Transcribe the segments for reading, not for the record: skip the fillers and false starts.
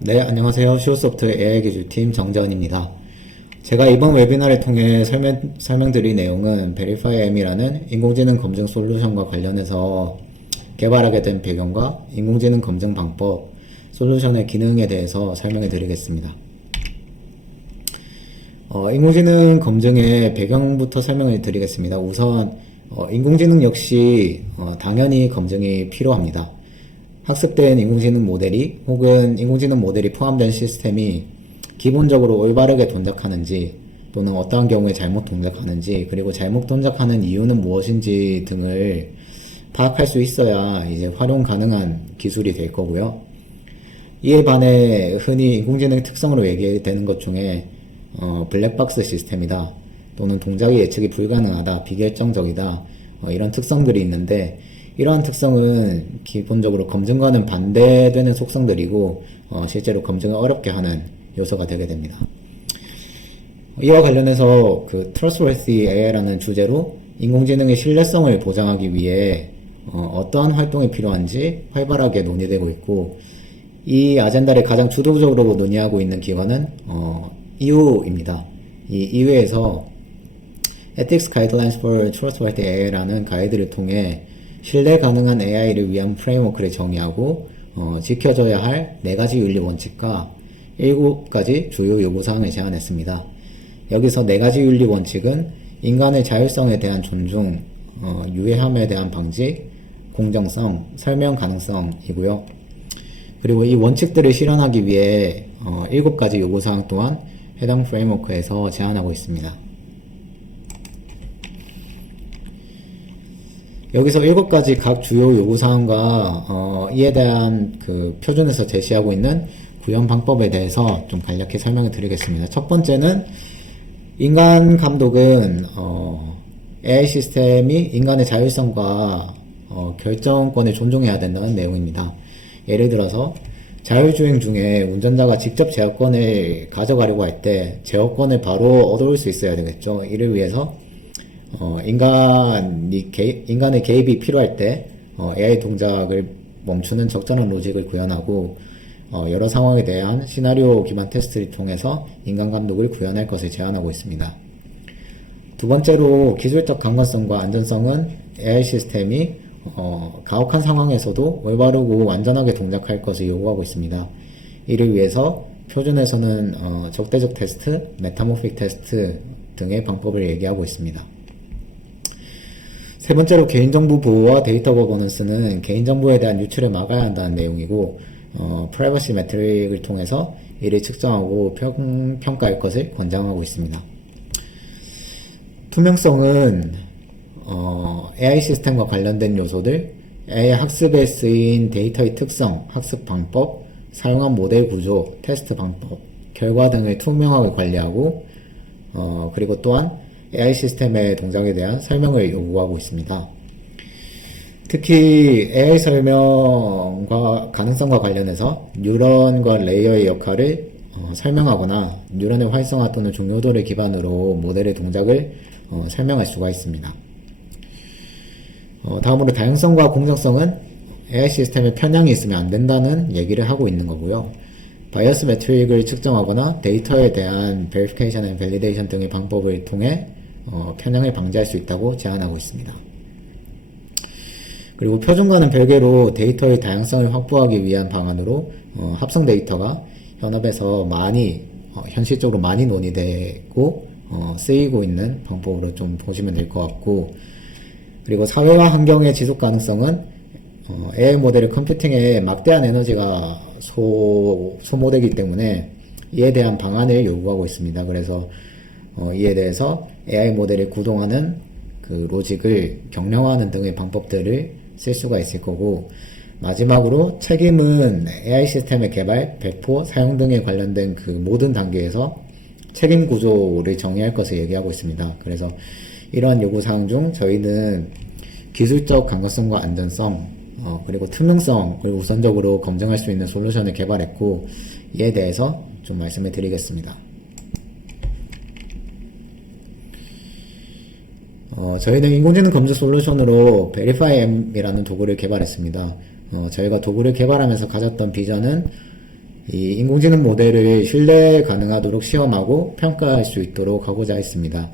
네, 안녕하세요. 슈어소프트 AI 기술팀 정재원입니다. 제가 이번 웨비나를 통해 설명드릴 내용은 VerifyM이라는 인공지능 검증 솔루션과 관련해서 개발하게 된 배경과 인공지능 검증 방법, 솔루션의 기능에 대해서 설명해 드리겠습니다. 인공지능 검증의 배경부터 설명을 드리겠습니다. 우선 인공지능 역시 당연히 검증이 필요합니다. 학습된 인공지능 모델이 혹은 인공지능 모델이 포함된 시스템이 기본적으로 올바르게 동작하는지 또는 어떠한 경우에 잘못 동작하는지 그리고 잘못 동작하는 이유는 무엇인지 등을 파악할 수 있어야 이제 활용 가능한 기술이 될 거고요. 이에 반해 흔히 인공지능의 특성으로 얘기되는 것 중에 블랙박스 시스템이다 또는 동작의 예측이 불가능하다, 비결정적이다 이런 특성들이 있는데 이러한 특성은 기본적으로 검증과는 반대되는 속성들이고 실제로 검증을 어렵게 하는 요소가 되게 됩니다. 이와 관련해서 그 Trustworthy AI라는 주제로 인공지능의 신뢰성을 보장하기 위해 어떠한 활동이 필요한지 활발하게 논의되고 있고 이 아젠다를 가장 주도적으로 논의하고 있는 기관은 EU입니다. 이 EU에서 Ethics Guidelines for Trustworthy AI라는 가이드를 통해 신뢰 가능한 AI를 위한 프레임워크를 정의하고 지켜져야 할 4가지 윤리 원칙과 7가지 주요 요구사항을 제안했습니다. 여기서 4가지 윤리 원칙은 인간의 자율성에 대한 존중, 유해함에 대한 방지, 공정성, 설명 가능성이고요. 그리고 이 원칙들을 실현하기 위해 7가지 요구사항 또한 해당 프레임워크에서 제안하고 있습니다. 여기서 7가지 각 주요 요구사항과 이에 대한 그 표준에서 제시하고 있는 구현 방법에 대해서 좀 간략히 설명을 드리겠습니다. 첫 번째는 인간 감독은 AI 시스템이 인간의 자율성과 결정권을 존중해야 된다는 내용입니다. 예를 들어서 자율주행 중에 운전자가 직접 제어권을 가져가려고 할 때 제어권을 바로 얻어올 수 있어야 되겠죠. 이를 위해서 인간의 개입이 필요할 때 AI 동작을 멈추는 적절한 로직을 구현하고 여러 상황에 대한 시나리오 기반 테스트를 통해서 인간 감독을 구현할 것을 제안하고 있습니다. 두 번째로 기술적 강건성과 안전성은 AI 시스템이 가혹한 상황에서도 올바르고 완전하게 동작할 것을 요구하고 있습니다. 이를 위해서 표준에서는 적대적 테스트, 메타모픽 테스트 등의 방법을 얘기하고 있습니다. 세 번째로 개인정보 보호와 데이터 거버넌스는 개인정보에 대한 유출을 막아야 한다는 내용이고 프라이버시 매트릭을 통해서 이를 측정하고 평가할 것을 권장하고 있습니다. 투명성은 AI 시스템과 관련된 요소들, AI 학습에 쓰인 데이터의 특성, 학습 방법, 사용한 모델 구조, 테스트 방법, 결과 등을 투명하게 관리하고 그리고 또한 AI 시스템의 동작에 대한 설명을 요구하고 있습니다. 특히 AI 설명과 가능성과 관련해서 뉴런과 레이어의 역할을 설명하거나 뉴런의 활성화 또는 중요도를 기반으로 모델의 동작을 설명할 수가 있습니다. 다음으로 다양성과 공정성은 AI 시스템에 편향이 있으면 안 된다는 얘기를 하고 있는 거고요. 바이어스 매트릭을 측정하거나 데이터에 대한 베리피케이션 앤 밸리데이션 등의 방법을 통해 편향을 방지할 수 있다고 제안하고 있습니다. 그리고 표준과는 별개로 데이터의 다양성을 확보하기 위한 방안으로 합성 데이터가 현업에서 현실적으로 많이 논의되고 쓰이고 있는 방법으로 좀 보시면 될 것 같고, 그리고 사회와 환경의 지속 가능성은 AI 모델의 컴퓨팅에 막대한 에너지가 소모되기 때문에 이에 대한 방안을 요구하고 있습니다. 그래서 이에 대해서 AI 모델을 구동하는 그 로직을 경량화하는 등의 방법들을 쓸 수가 있을 거고, 마지막으로 책임은 AI 시스템의 개발, 배포, 사용 등에 관련된 그 모든 단계에서 책임 구조를 정의할 것을 얘기하고 있습니다. 그래서 이러한 요구사항 중 저희는 기술적 강건성과 안전성, 그리고 투명성을 우선적으로 검증할 수 있는 솔루션을 개발했고, 이에 대해서 좀 말씀을 드리겠습니다. 저희는 인공지능 검증 솔루션으로 VerifyM이라는 도구를 개발했습니다. 저희가 도구를 개발하면서 가졌던 비전은 이 인공지능 모델을 신뢰 가능하도록 시험하고 평가할 수 있도록 하고자 했습니다.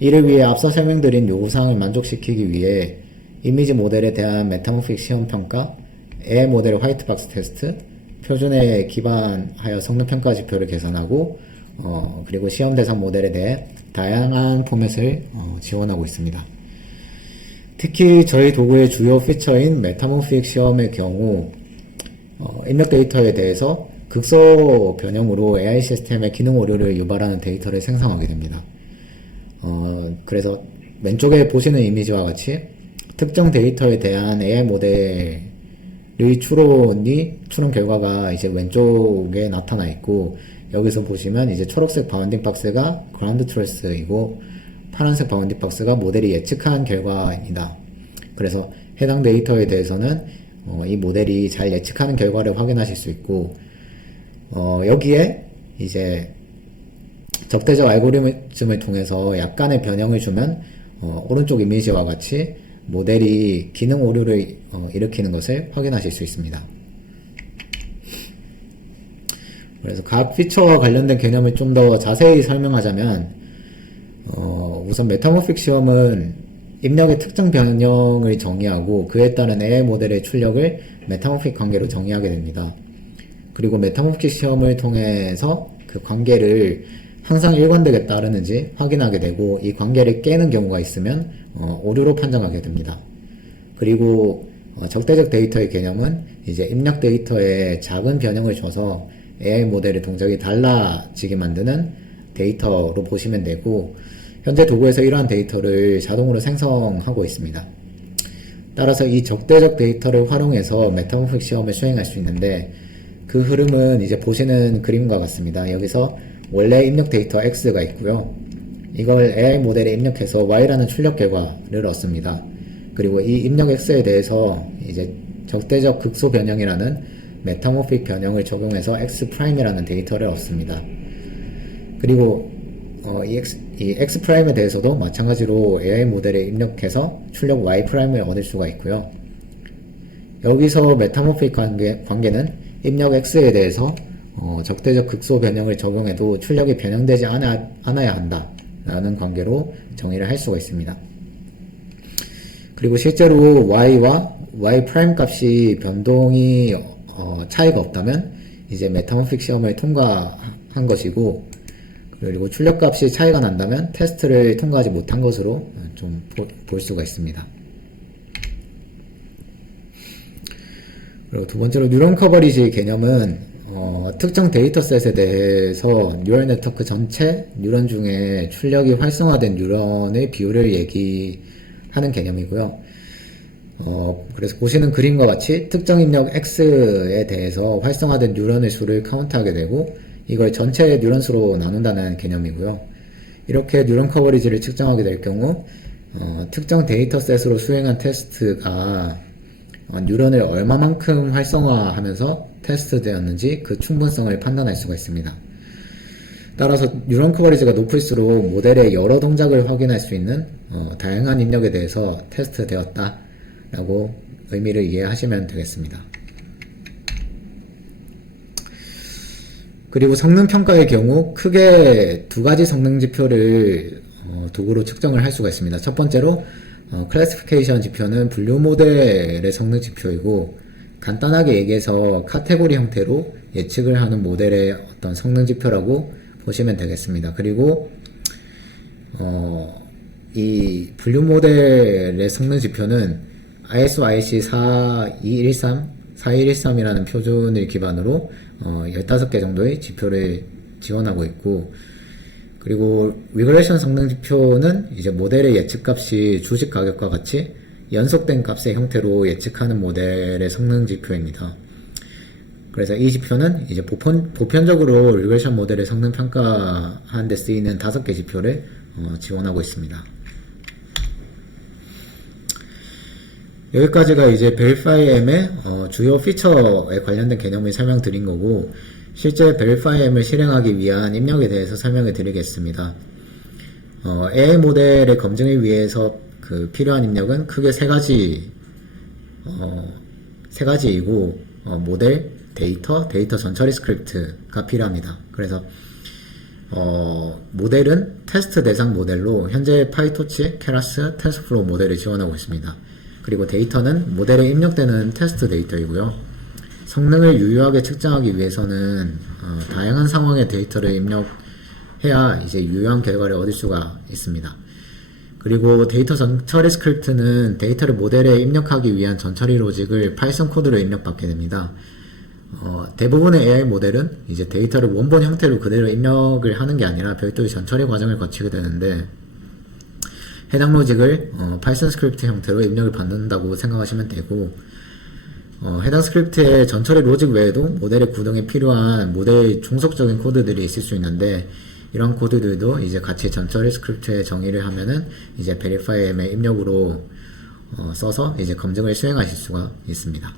이를 위해 앞서 설명드린 요구사항을 만족시키기 위해 이미지 모델에 대한 메타모픽 시험 평가, AI 모델의 화이트박스 테스트, 표준에 기반하여 성능 평가 지표를 개선하고 그리고 시험 대상 모델에 대해 다양한 포맷을 지원하고 있습니다. 특히 저희 도구의 주요 피처인 메타모픽 시험의 경우 입력 데이터에 대해서 극소 변형으로 AI 시스템의 기능 오류를 유발하는 데이터를 생성하게 됩니다. 그래서 왼쪽에 보시는 이미지와 같이 특정 데이터에 대한 AI 모델의 추론 결과가 이제 왼쪽에 나타나 있고, 여기서 보시면 이제 초록색 바운딩 박스가 그라운드 트루스이고 파란색 바운딩 박스가 모델이 예측한 결과입니다. 그래서 해당 데이터에 대해서는 이 모델이 잘 예측하는 결과를 확인하실 수 있고, 여기에 이제 적대적 알고리즘을 통해서 약간의 변형을 주면 오른쪽 이미지와 같이 모델이 기능 오류를 일으키는 것을 확인하실 수 있습니다. 그래서 각 피처와 관련된 개념을 좀 더 자세히 설명하자면, 우선 메타모픽 시험은 입력의 특정 변형을 정의하고 그에 따른 AI 모델의 출력을 메타모픽 관계로 정의하게 됩니다. 그리고 메타모픽 시험을 통해서 그 관계를 항상 일관되게 따르는지 확인하게 되고, 이 관계를 깨는 경우가 있으면 오류로 판정하게 됩니다. 그리고 적대적 데이터의 개념은 이제 입력 데이터에 작은 변형을 줘서 AI 모델의 동작이 달라지게 만드는 데이터로 보시면 되고, 현재 도구에서 이러한 데이터를 자동으로 생성하고 있습니다. 따라서 이 적대적 데이터를 활용해서 메타모픽 시험을 수행할 수 있는데, 그 흐름은 이제 보시는 그림과 같습니다. 여기서 원래 입력 데이터 X가 있고요. 이걸 AI 모델에 입력해서 Y라는 출력 결과를 얻습니다. 그리고 이 입력 X에 대해서 이제 적대적 극소 변형이라는 메타모픽 변형을 적용해서 X'이라는 데이터를 얻습니다. 그리고 이 X'에 대해서도 마찬가지로 AI 모델에 입력해서 출력 Y'을 얻을 수가 있고요. 여기서 메타모픽 관계는 입력 X에 대해서 적대적 극소 변형을 적용해도 출력이 변형되지 않아야 한다 라는 관계로 정의를 할 수가 있습니다. 그리고 실제로 Y와 Y' 값이 변동이 차이가 없다면 이제 메타모픽 시험을 통과한 것이고, 그리고 출력 값이 차이가 난다면 테스트를 통과하지 못한 것으로 좀 볼 수가 있습니다. 그리고 두 번째로 뉴런 커버리지 개념은 특정 데이터셋에 대해서 뉴럴 네트워크 전체 뉴런 중에 출력이 활성화된 뉴런의 비율을 얘기하는 개념이고요. 그래서 보시는 그림과 같이 특정 입력 X에 대해서 활성화된 뉴런의 수를 카운트하게 되고, 이걸 전체 뉴런 수로 나눈다는 개념이고요. 이렇게 뉴런 커버리지를 측정하게 될 경우 특정 데이터셋으로 수행한 테스트가 뉴런을 얼마만큼 활성화하면서 테스트되었는지 그 충분성을 판단할 수가 있습니다. 따라서 뉴런 커버리지가 높을수록 모델의 여러 동작을 확인할 수 있는 다양한 입력에 대해서 테스트되었다 라고 의미를 이해하시면 되겠습니다. 그리고 성능 평가의 경우 크게 두 가지 성능 지표를 도구로 측정을 할 수가 있습니다. 첫 번째로 클래시피케이션 지표는 분류 모델의 성능 지표이고, 간단하게 얘기해서 카테고리 형태로 예측을 하는 모델의 어떤 성능 지표라고 보시면 되겠습니다. 그리고 이 분류 모델의 성능 지표는 ISO IEC 4113이라는 표준을 기반으로 15개 정도의 지표를 지원하고 있고, 그리고 리그레션 성능 지표는 이제 모델의 예측값이 주식 가격과 같이 연속된 값의 형태로 예측하는 모델의 성능 지표입니다. 그래서 이 지표는 이제 보편적으로 리그레션 모델의 성능 평가하는 데 쓰이는 5개 지표를 지원하고 있습니다. 여기까지가 이제 VerifyM의 주요 피처에 관련된 개념을 설명드린 거고, 실제 VerifyM을 실행하기 위한 입력에 대해서 설명을 드리겠습니다. AI 모델의 검증을 위해서 필요한 입력은 크게 세 가지이고, 모델, 데이터 전처리 스크립트가 필요합니다. 그래서 모델은 테스트 대상 모델로 현재 파이토치, 케라스, 텐서플로우 모델을 지원하고 있습니다. 그리고 데이터는 모델에 입력되는 테스트 데이터이고요. 성능을 유효하게 측정하기 위해서는 다양한 상황의 데이터를 입력해야 이제 유효한 결과를 얻을 수가 있습니다. 그리고 데이터 전처리 스크립트는 데이터를 모델에 입력하기 위한 전처리 로직을 파이썬 코드로 입력받게 됩니다. 대부분의 AI 모델은 이제 데이터를 원본 형태로 그대로 입력을 하는 게 아니라 별도의 전처리 과정을 거치게 되는데, 해당 로직을 파이썬 스크립트 형태로 입력을 받는다고 생각하시면 되고, 해당 스크립트의 전처리 로직 외에도 모델의 구동에 필요한 모델 종속적인 코드들이 있을 수 있는데, 이런 코드들도 이제 같이 전처리 스크립트에 정의를 하면은 이제 verifyM의 입력으로 써서 이제 검증을 수행하실 수가 있습니다.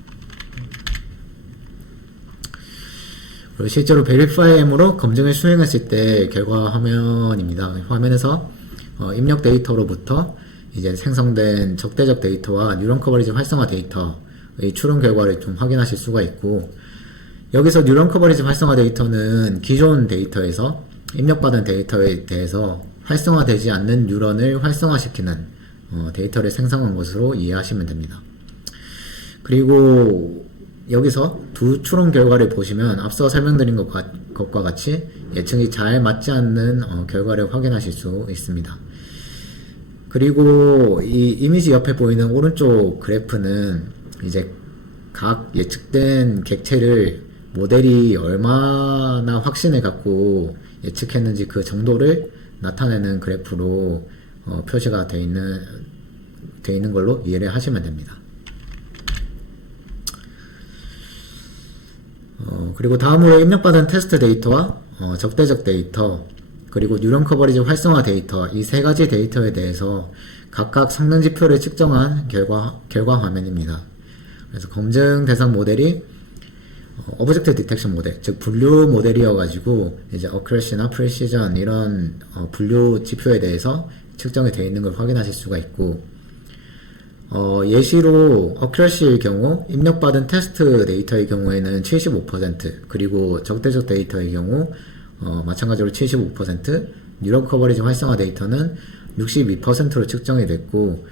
그리고 실제로 verifyM으로 검증을 수행했을 때 결과 화면입니다. 화면에서 입력 데이터로부터 이제 생성된 적대적 데이터와 뉴런 커버리지 활성화 데이터의 추론 결과를 좀 확인하실 수가 있고, 여기서 뉴런 커버리지 활성화 데이터는 기존 데이터에서 입력받은 데이터에 대해서 활성화되지 않는 뉴런을 활성화시키는 데이터를 생성한 것으로 이해하시면 됩니다. 그리고 여기서 두 추론 결과를 보시면 앞서 설명드린 것과 같이 예측이 잘 맞지 않는 결과를 확인하실 수 있습니다. 그리고 이 이미지 옆에 보이는 오른쪽 그래프는 이제 각 예측된 객체를 모델이 얼마나 확신을 갖고 예측했는지 그 정도를 나타내는 그래프로 표시가 되어 있는 걸로 이해를 하시면 됩니다. 그리고 다음으로 입력받은 테스트 데이터와 적대적 데이터, 그리고 뉴런 커버리지 활성화 데이터, 이 세 가지 데이터에 대해서 각각 성능 지표를 측정한 결과 화면입니다. 그래서 검증 대상 모델이 오브젝트 디텍션 모델, 즉 분류 모델이어가지고 이제 어큐러시나 프리시전 이런 분류 지표에 대해서 측정이 되어 있는 걸 확인하실 수가 있고, 예시로 어큐러시의 경우 입력받은 테스트 데이터의 경우에는 75%, 그리고 적대적 데이터의 경우 마찬가지로 75%, 뉴런 커버리지 활성화 데이터는 62%로 측정이 됐고,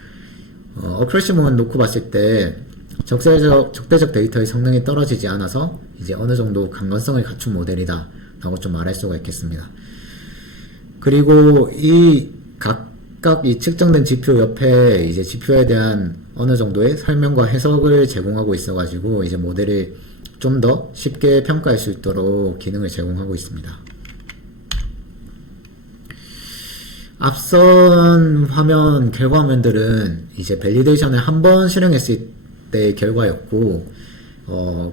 어큐러시만 놓고 봤을 때 적대적 데이터의 성능이 떨어지지 않아서 이제 어느 정도 강건성을 갖춘 모델이다 라고 좀 말할 수가 있겠습니다. 그리고 이 각각 이 측정된 지표 옆에 이제 지표에 대한 어느 정도의 설명과 해석을 제공하고 있어 가지고 이제 모델을 좀 더 쉽게 평가할 수 있도록 기능을 제공하고 있습니다. 앞선 화면 결과 화면들은 이제 밸리데이션을 한 번 실행했을 때의 결과였고,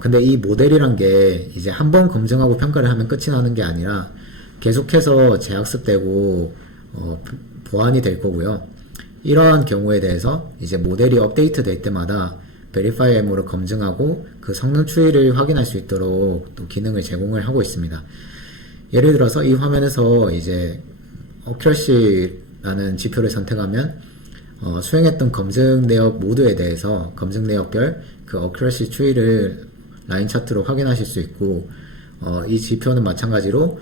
근데 이 모델이란 게 이제 한 번 검증하고 평가를 하면 끝이 나는 게 아니라 계속해서 재학습되고 보완이 될 거고요. 이러한 경우에 대해서 이제 모델이 업데이트 될 때마다 verifyM으로 검증하고 그 성능 추이를 확인할 수 있도록 또 기능을 제공을 하고 있습니다. 예를 들어서 이 화면에서 이제 어큐러시라는 지표를 선택하면 수행했던 검증 내역 모두에 대해서 검증 내역별 그 어큐러시 추이를 라인 차트로 확인하실 수 있고, 이 지표는 마찬가지로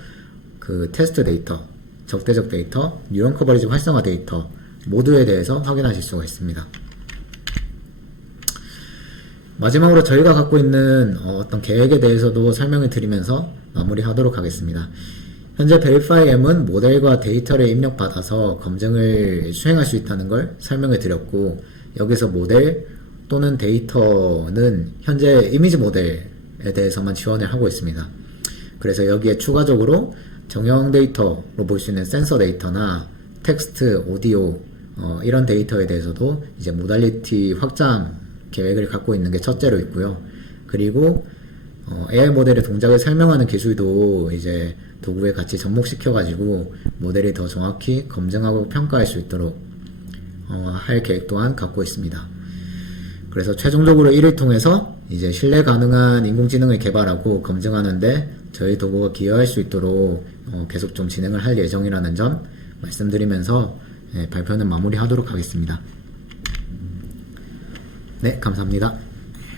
그 테스트 데이터, 적대적 데이터, 뉴런 커버리지 활성화 데이터 모두에 대해서 확인하실 수가 있습니다. 마지막으로 저희가 갖고 있는 어떤 계획에 대해서도 설명을 드리면서 마무리하도록 하겠습니다. 현재 verifyM은 모델과 데이터를 입력받아서 검증을 수행할 수 있다는 걸 설명을 드렸고, 여기서 모델 또는 데이터는 현재 이미지 모델에 대해서만 지원을 하고 있습니다. 그래서 여기에 추가적으로 정형 데이터로 볼 수 있는 센서 데이터나 텍스트, 오디오 이런 데이터에 대해서도 이제 모달리티 확장 계획을 갖고 있는 게 첫째로 있고요. 그리고 AI 모델의 동작을 설명하는 기술도 이제 도구에 같이 접목시켜가지고 모델이 더 정확히 검증하고 평가할 수 있도록 할 계획 또한 갖고 있습니다. 그래서 최종적으로 이를 통해서 이제 신뢰 가능한 인공지능을 개발하고 검증하는데 저희 도구가 기여할 수 있도록 계속 좀 진행을 할 예정이라는 점 말씀드리면서 발표는 마무리하도록 하겠습니다. 네, 감사합니다.